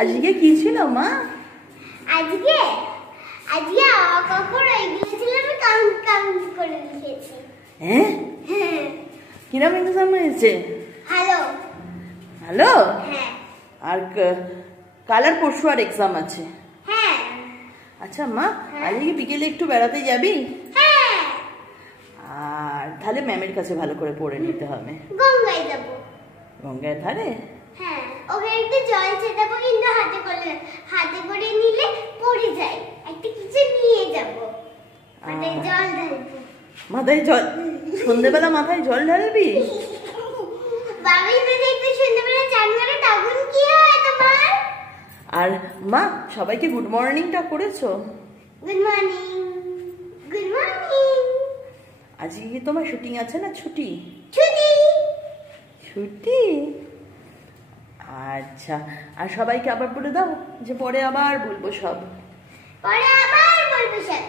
আজকে কি ছিল মা? আজকে আজকে কখন এগুলো ছিল আমি কাউন্ট করে লিখেছি। হ্যাঁ হ্যাঁ। কিরম এক্সাম হয়েছে? হ্যালো। হ্যালো? হ্যাঁ। আর কাল আর পরশু আর এক্সাম আছে। হ্যাঁ। আচ্ছা মা, আজকে বিকেলে একটু বেড়াতে যাবি? হ্যাঁ। আর তাহলে ম্যামের কাছে ভালো করে পড়ে নিতে হবে। গঙ্গায় যাব। গঙ্গায় ধারে? হ্যাঁ, ওখানে একটু জল ছেটাবো, কিন্তু হাতে করে নিলে পড়ে যায়। একটা কিছু নিয়ে যাব, মাথায় জল ঢালবো। মাথায় জল? সন্ধ্যেবেলা মাথায় জল ঢালবি? বাবাই যদি একটু সন্ধ্যেবেলা চান করে তখন কি হয় তোমার? আর মা, সবাইকে গুড মর্নিংটা করেছো? Good morning. Good morning. আজকে কি তোমার শুটিং আছে না ছুটি? ছুটি। ছুটি? আচ্ছা, আর সবাইকে আবার বলে দাও যে পরে আবার বলবো সব। পরে আবার বলবো সব।